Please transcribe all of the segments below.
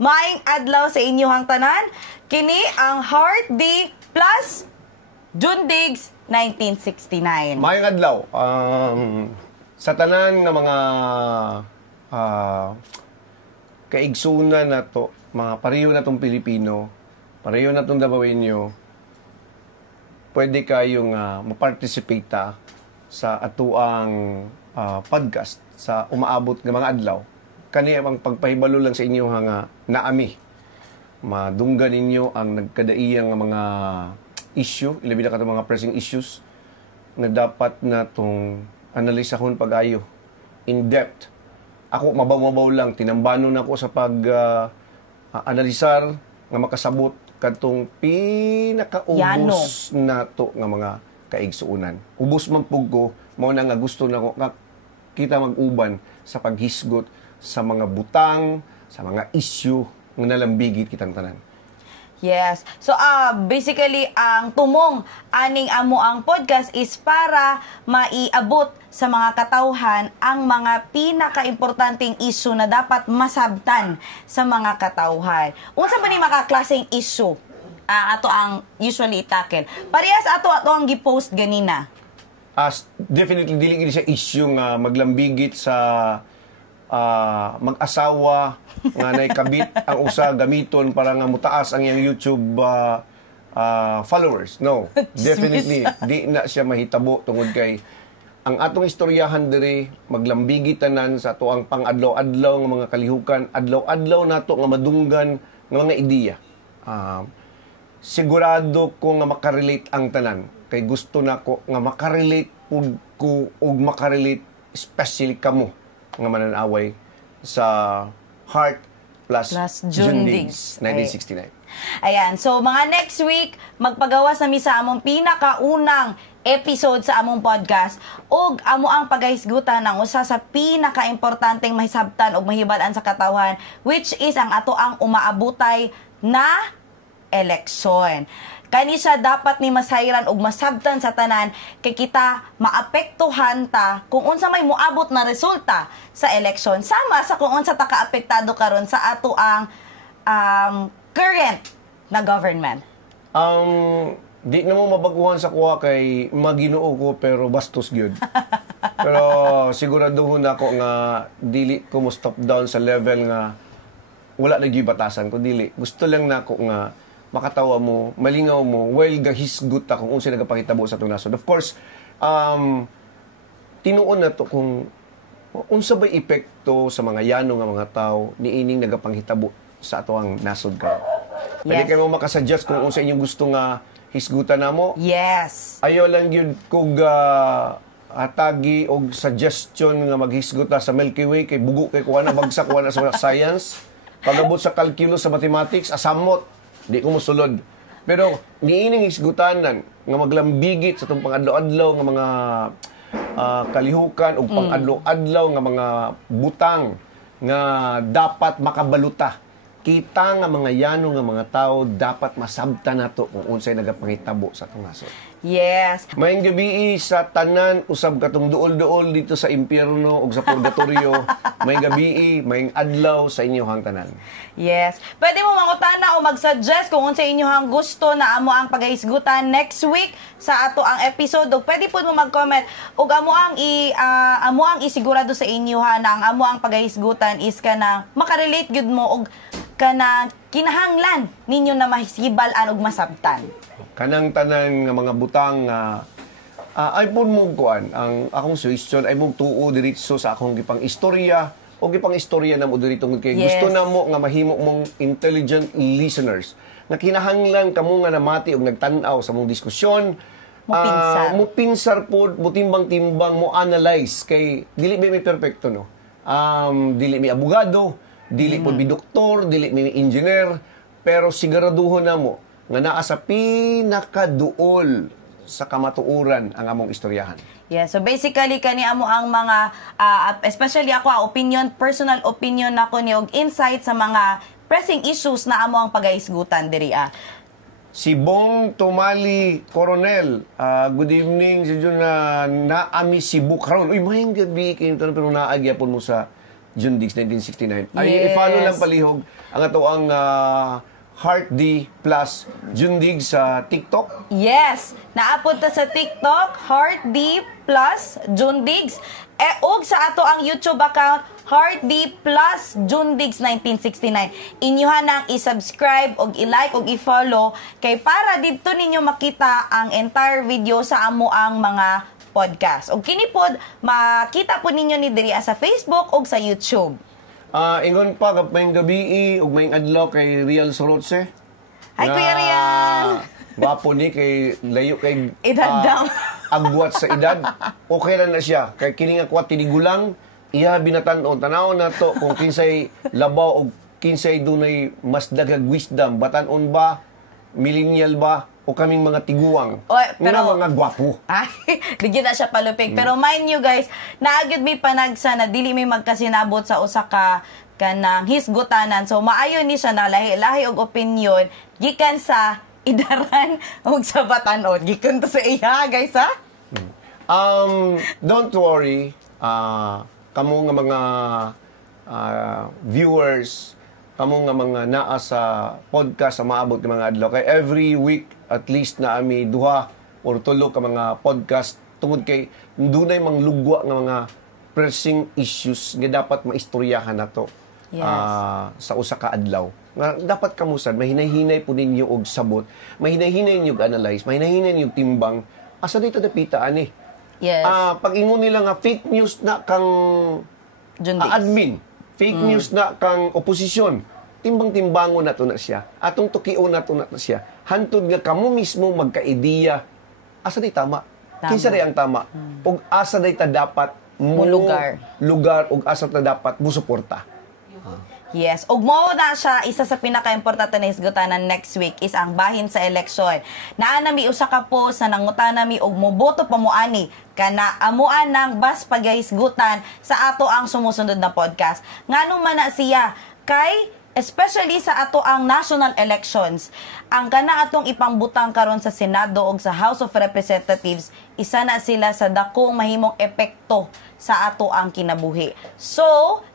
Maayong adlaw sa inyong tanan. Kini ang Heart Day plus June Digs 1969. Maayong adlaw. Sa tanan ng mga kaigsunan na to, mga pareho na tong Pilipino, pareho na tong Davaoenyo, pwede kayong maparticipate sa atuang podcast sa umaabot ng mga adlaw. Kani ang pagpahibalo lang sa inyo nga naami. Madunggan ninyo ang nagkadaiyang mga issue, ilabi na mga pressing issues na dapat na itong analisahon pag-ayo. In depth. Ako, mabaw-mabaw lang. Tinambanon ako sa pag-analisar nga makasabot katong pinakaubos na to nga mga kaigsuunan. Ubos man pug ko, mao na nga gusto na ko nga kita mag-uban sa paghisgot sa mga butang, sa mga issue nga nalambigit kitang tanan. Yes. So, basically, ang tumong aning amo ang podcast is para maiabot sa mga katawhan ang mga pinaka-importanting issue na dapat masabtan sa mga katawhan. Unsa ba ni makaklaseng issue ato ang usually tackle? Parehas ato ang gipost ganina. Definitely, dili siya issue nga maglambigit sa mag-asawa nga naikabit ang usa gamiton para nga mutaas ang iyang YouTube followers. No, definitely di na siya mahitabo tungod kay ang atong istoryahan diri maglambigit tanan sa ato ang pang-adlaw-adlaw nga mga kalihukan, adlaw-adlaw nato nga madunggan nga mga ideya. Sigurado ko nga makarelate ang tanan kay gusto nako nga makarelate ko ug makarelate especially kamo nga mananaway sa Heart plus June Digs 1969. Ayan. So, mga next week, magpagawas na mi sa among pinakaunang episode sa among podcast ug amo ang paghisgutan ng usa sa pinaka-importanteng mahisabtan ug mahibal-an sa katawhan, which is ang ato ang umaabutay na eleksyon. Kani siya dapat ni masayran og masabtan sa tanan kay kita maapektuhan ta kung unsa may moabot na resulta sa eleksyon sama sa kung unsa ta kaapektado karon sa ato ang current na government. Di na mo mabaguhan sa kuha kay Maginoo ko pero bastos gyud. Pero siguraduhon ako nga dili ko mo stop down sa level nga wala na gyud batasan ko dili. Gusto lang nako nga makatawa mo, malingaw mo, while gahisgot ta kung unsa nagapakitabo sa itong nasod. Of course, tinuon na to kung unsa ba'y epekto sa mga yano nga mga tao niining nagapanghitabo sa ato ang nasod karon. Pwede kayo makasuggest kung unsa inyong gusto nga hisgutan namo. Yes. Ayo lang yun kung atagi og suggestion nga maghisgot ta sa Milky Way kay bugo kay kuha na bagsak kuha na sa science. Pagabot sa calculus sa mathematics, asamot. Di ko mosulod. Pero niining hisgutanan nga maglambigit sa itong pang-adlaw-adlaw nga mga kalihukan o pang-adlaw-adlaw nga mga butang nga dapat makabaluta. Kita nga mga yano nga mga tao dapat masabta nato kung unsay nagapangitabo sa itong nasod. Yes. Mayong gabi sa tanan usab katong duol-duol dito sa impyerno o sa purgatorio. May gabi, mayong adlaw sa inyong tanan. Yes. Pwede mo mangutana o mag-suggest kung unsa inyong gusto na amo ang paghisgutan next week sa ato ang episode. O pwede po mo mag-comment ug amo ang isigurado sa inyo na ang amo ang paghisgutan is kana makarelate gyud mo og kana kinahanglan ninyo na mahisibalan og masabtan. Kanang tanan nga mga butang ay pun mo kuan ang akong suggestion ay mong tuo diretso sa akong gipang istorya o gipang istorya na mo diri tungod kay gusto na mo nga mahimo mong intelligent listeners nga kinahanglan kamo nga namati og nagtan-aw sa mong diskusyon mo pinsar pod mo timbang-timbang mo analyze kay dili may perfecto no dili may abogado dili pod mi doktor dili mi engineer pero siguraduhon na mo nga naa sa pinakaduol sa kamatuoran ang among istoryahan. Yeah, so basically kani amo ang mga especially ako personal opinion nako ni og insight sa mga pressing issues na amo ang paghisgutan diri Si Bong Tumali Coronel, good evening sa dyan na naami si Bukron. Uy, mayang gabi kayo pero naagyapon mo sa June Diggs 1969. Ay Yes. i-follow lang palihog ang ato ang Heart D plus June Diggs sa TikTok. Yes, naapod ta sa TikTok, Heart D plus June Diggs. Og sa ato ang YouTube account, Heart D plus June Diggs 1969. Inyuhan nang i-subscribe og i-like og i-follow kay para dito ninyo makita ang entire video sa amo ang mga podcast. Og kini pod makita po ninyo ni diri sa Facebook og sa YouTube. Ingon pa kapayong gabi ug may adlaw kay Rial Sorotse. Hi, Kuya Rial! Gwapo ni kay layo kay Edad daw. agwat sa edad. Okay lang na siya. Kay kini nga kwat tinigulang iya binatan-on tanaw na to kung kinsay labaw og kinsay dunay mas daghang wisdom, batan-on ba, millennial ba o kaming mga tiguang. Pero mga gwapo. Ay, digyan na siya palupig. Pero mind you guys, naagad may panagsa na dili may magkasinabot sa usa ka kanang hisgutanan. So maayo ni siya na lahi-lahi og opinion gikan sa idaran og sa batan-on. Gikan to sa iya, guys, ha? Don't worry. Kamo nga mga viewers, kamo nga mga naa sa podcast sa maabot ng mga adlaw. Kay every week, at least na ami duha or tulo ka mga podcast tungod kay dunay manglugwa nga mga pressing issues nga dapat maistoryahan nato. Yes. Sa usa ka adlaw. Nga dapat kamusan, mahinay-hinay po ninyo og sabot, mahinay-hinay ninyo og analyze, mahinay-hinay ninyo timbang, asa dito dapita ani. Yes. Pag ingon nila nga fake news na kang June Diggs. admin, fake news na kang oposisyon, timbang-timbangon na to na siya. Atong tukion na to na siya. Hantod nga kamo mismo magka-ideya, asa day tama? Kinsa day ang tama? Ug asa day ta dapat mo lugar ug asa ta dapat mo suporta. Yes. Ug mao na siya, isa sa pinaka-importante na hisgutanan next week is ang bahin sa eleksyon. Naa nami usa ka post na nangutana mi og moboto pa mo ani kana amuan ng bas paghisgutan sa ato ang sumusunod na podcast. Nganong man na siya kay especially sa ato ang national elections, ang kana atong ipangbutang karon sa Senado o sa House of Representatives, isa na sila sa dakong mahimong epekto sa ato ang kinabuhi. So,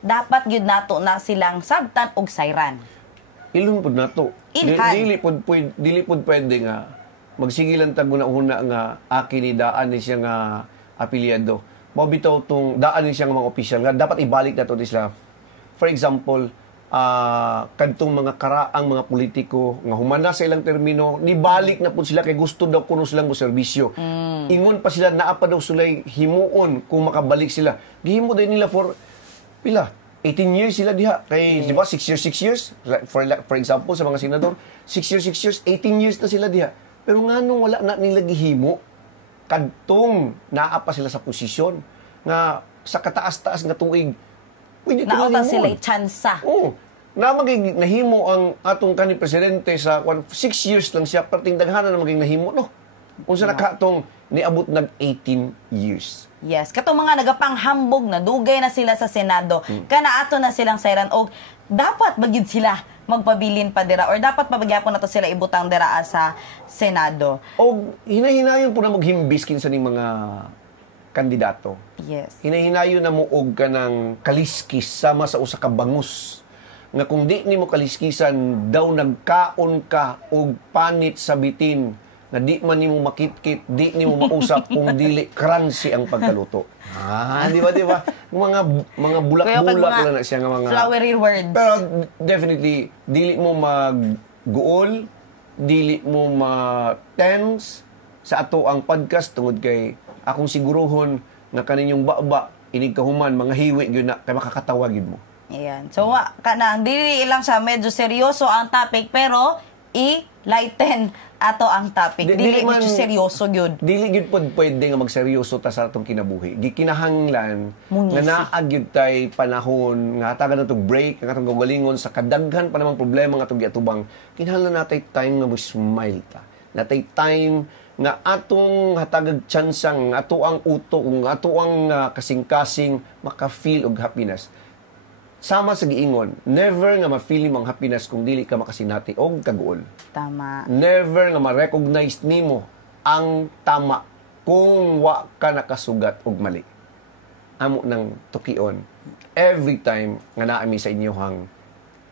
dapat gyud nato na silang sabtan og sayran. Ilun pud nato. Dili pud pwede nga magsigilan tag una nga aki ni daan ni siya nga apelyado. Mao bitaw tong daan ni siya nga mga opisyal nga dapat ibalik nato sila. For example, kadtong mga karaang mga politiko nga humana sa ilang termino nibalik na po sila kay gusto daw kuno silang mo serbisyo. Ingon pa sila naa pa daw sulay himuon kung makabalik sila. Gihimo din nila for pila 18 years sila diha kay di ba 6 years for example sa mga senador 6 years 18 years na sila diha. Pero nganong wala na nila gihimo kadtong naa pa sila sa posisyon nga sa kataas-taas nga tuig pwede nauta sila tsansa. Nahimo ang atong kanhi presidente sa 6 years lang siya, parting daghanan na maging nahimo, no? Kung sa nakatong niabot nag 18 years. Yes, katong mga nagapanghambog na dugay na sila sa Senado, kana ato na silang sayran og dapat bagid sila magpabilin pa dira or dapat pabagyapon nato sila ibutang dira sa Senado. Og hinahinayon po na maghimbis kinsa ning mga kandidato. Yes. Hinahinayon na mo og kanang kaliskis sama sa usa ka bangus nga kung di nimo kaliskisan daw nagkaon ka og panit sa bitin na di man nimo makitkit, di nimo mausap kung dili crunchy ang pagkaluto. Di ba? Mga bulak-bulak lang na siya nga mga flowery words. Pero definitely dili mo magguol, dili mo ma-tense sa ato ang podcast tungod kay akong siguruhon nga kaninyong baba inig kahuman mga hiwi gyud na kay makakatawa gid mo. Ayan. So, kanang dili lang siya medyo seryoso ang topic, pero i-lighten ato ang topic. Dili medyo seryoso gyud. Dili gyud pod pwede nga magseryoso ta sa atong kinabuhi. Gikinahanglan nga naa gyud tay panahon nga hatagan natong break, nga atong gagalingon sa kadaghan pa namang problema nga atong giatubang. Kinahanglan natay time nga mo-smile ta. Natay time nga atong hatagag tsansang ato ang uto, ato ang kasing-kasing maka-feel og happiness. Sama sa giingon, never nga ma-feel mo ang happiness kung dili ka makasinati og kaguol. Tama. Never nga ma-recognize nimo ang tama kung wa ka nakasugat og mali. Amo nang tukion every time nga naami sa inyohang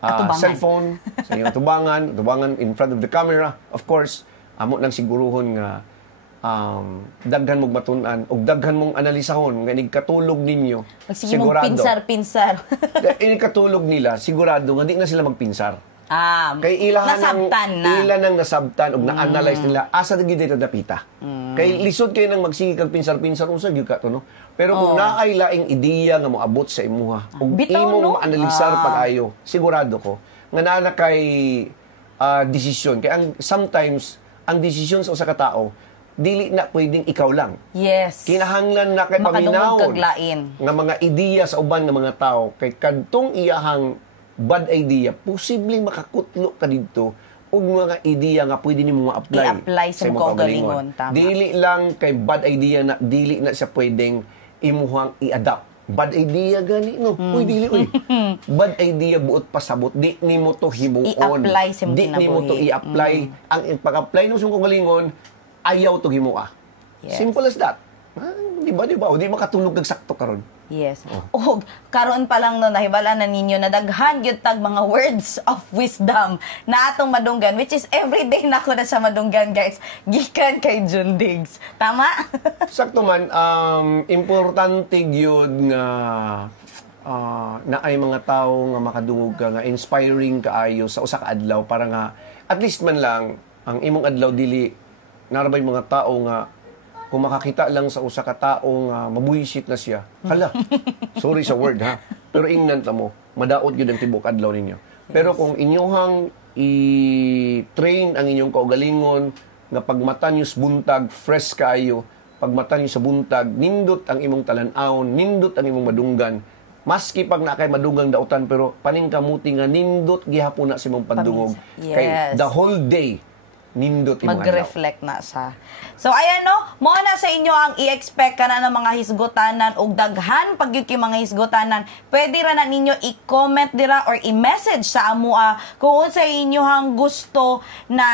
Atubangan. cellphone, sa inyong tubangan in front of the camera, of course, amo nang siguruhon nga daghan mong matun-an o daghan mong analisahon nga katulog ninyo, Magsige mong pinsar-pinsar. katulog nila, sigurado nga di na sila magpinsar. Kay nasabtan na. Ila nang nasabtan o na-analyze nila, asa na gid dapita. Kay lisod kayo nang magsige kag pinsar-pinsar unsa gyud ka to, no? Pero kung naay laing ideya nga moabot sa imuha, ug imong maanalisar pag-ayo, sigurado ko nga naa kay desisyon. Kay sometimes ang desisyon sa usa ka tawo dili na pwedeng ikaw lang. Yes. Kinahanglan na kay paminawon kaglain nga mga ideya sa uban nga mga tao kay kadtong iyahang bad idea, posibleng makakutlo ka dito og mga ideya nga pwede nimo ma-apply i-apply sa imong kaugalingon. Tama. Dili lang kay bad idea na dili na siya pwedeng imuhang i-adapt. Bad idea gani no. Uy dili uy. Bad idea buot pasabot di nimo to himuon. I-apply sa imong di nimo to i-apply. Ang pag-apply no sa imong kaugalingon ayaw to himuha. Yes. Simple as that. Di ba? O di makatulog kag sakto karon. Yes. O, karon pa lang no, nahibala na ninyo na daghan gyud tag mga words of wisdom na atong madunggan, which is everyday na ako na sa madunggan, guys. Gikan kay June Diggs. Tama? Sakto man, importante gyud nga na ay mga tao nga makadungog ka, nga inspiring kaayo sa usa ka adlaw para nga at least man lang ang imong adlaw dili narabay mga tao nga kung makakita lang sa usa ka taong mabuhisit na siya, hala, sorry sa word ha, pero ingnan ta mo, madaot yun ang tibok adlaw ninyo. Pero kung inyohang i-train ang inyong kaugalingon, nga pagmata nyo sa buntag, fresh kayo, pagmata nyo sa buntag, nindot ang imong talan-awon, nindot ang imong madunggan, maski pag na kay madunggang dautan, pero paningkamuti nga nindot gihapon na sa imong pandungog. Yes. Kay the whole day, nindot imong mag-reflect na siya. So ayan no, mo na sa inyo ang i-expect kana ng mga hisgutanan ug daghan pag yung mga hisgutanan, pwede ra na ninyo i-comment dira or i-message sa amua kung unsa inyohang gusto na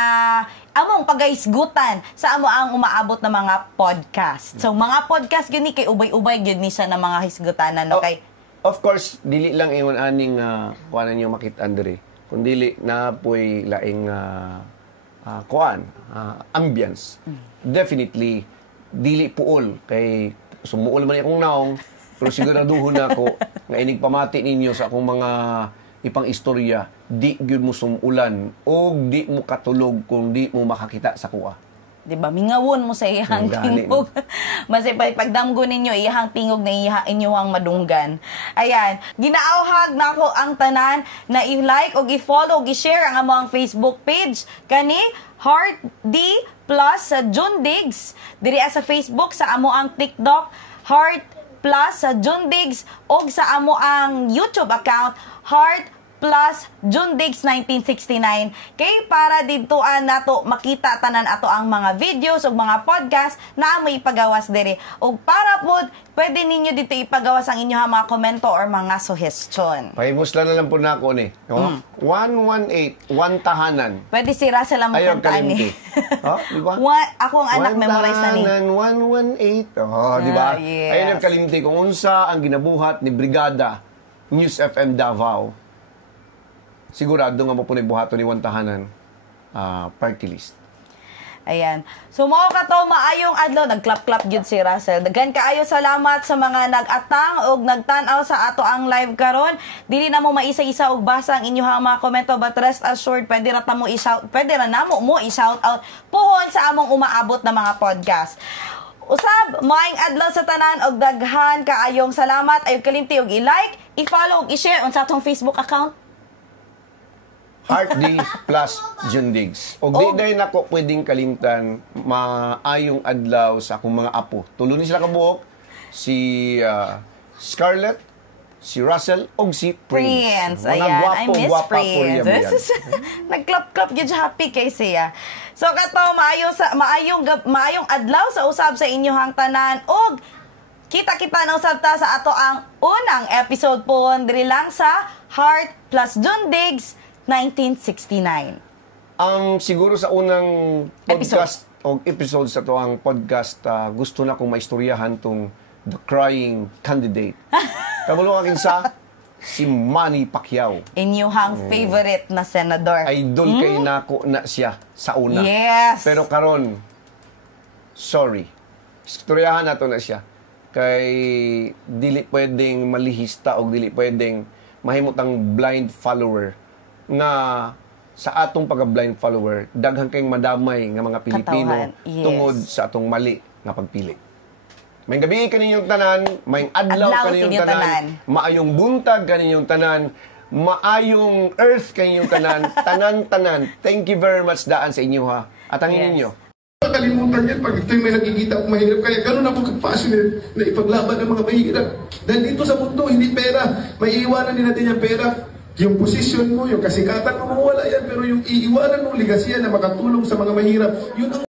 among pagahisgutan sa amo ang umaabot na mga podcast. So mga podcast gyud ni kay ubay-ubay gyud ni siya na mga hisgutanan no kay of course dili lang ingon aning kuan niyo makit-an diri. Kun dili na poy laing ambience. Definitely, dili puol. Kay sumuol man akong naong, pero siguraduhon na ako nga inig pamati ninyo sa akong mga ipang istorya, di gyud mo sumulan o di mo katulog kung di mo makakita sa kuha. Diba? Mingawon mo sa iyang tingog. Masay pagdamgo ninyo, iyang tingog na inyong madunggan. Ayan. Ginaawhag na ako ang tanan na i-like o i-follow o i-share ang among Facebook page. Kani, Heart D plus sa June Diggs. Diri sa Facebook, sa amo ang TikTok, Heart plus sa June Diggs o sa amo ang YouTube account, Heart plus June Diggs 1969 kay para didtoan nato makita tanan ato ang mga videos ug mga podcast na may ipagawas diri ug para pod pwede ninyo dito ipagawas ang inyong mga komento or mga suggestion. Pahimos lang na lang po na ako ni. 118 one tahanan. Pwede si Russell ang makanta ni. Di ba? Ako ang anak memorize na ni. 118. Di ba? Yes. Ayun ang kalimti kung unsa ang ginabuhat ni Brigada News FM Davao. Sigurado nga mo po buhato ni Wantahanan party list. Ayan. So, mao ka to, maayong adlaw. Nag-clap-clap yun si Russell. Daghan kaayo salamat sa mga nag-atang o nagtanaw sa ato ang live karon. Dili na mo maisa-isa og basa ang inyong mga komento, but rest assured, pwede ra namo mo i-shout out puhon sa among umaabot na mga podcast. Usab, maayong adlaw sa tanan og daghan kaayong salamat. Ayog kalimti og i-like, i-follow og i-share on sa atong Facebook account. Heart D plus June Diggs. O di dahil ako pwedeng kalimtan maayong adlaw sa akong mga apo. Tulo ni sila kabuok, si Scarlett, si Russell, o si Prince. Ayan, I miss Prince. Nag-clap-clap yun happy kay siya. So kato, maayong adlaw sa usab sa inyong tanan. Og kita-kita na usab ta sa ato ang unang episode po diri lang sa Heart plus June Diggs 1969. Siguro sa unang podcast o episode sa to ang podcast, gusto na kong maistoryahan tong The Crying Candidate. Kabulo ka kinsa si Manny Pacquiao. Inyuhang favorite na senador. Idol kay nako na siya sa una. Yes. Pero karon, sorry. Istoryahan nato na siya. Kay dili pwedeng malihista o dili pwedeng mahimutang blind follower na sa atong pagka-blind follower, daghang kayong madamay nga mga Pilipino Yes. tungod sa atong mali nga pagpili. May gabi kaninyong tanan, may adlaw kaninyong tanan, maayong buntag kaninyong tanan, maayong earth kaninyong tanan, tanan-tanan. Thank you very much daan sa inyo ha. At ang ninyo. Kalimutan yan pag ito'y may nakikita akong mahirap. Kaya ganun ako kapassionate na ipaglaban ng mga mahirap. Dahil dito sa mundo, hindi pera. May iiwanan din natin yung pera. Yung posisyon mo, yung kasikatan mo, mawala yan. Pero yung iiwanan mo, ligasya na makatulong sa mga mahirap, yun ang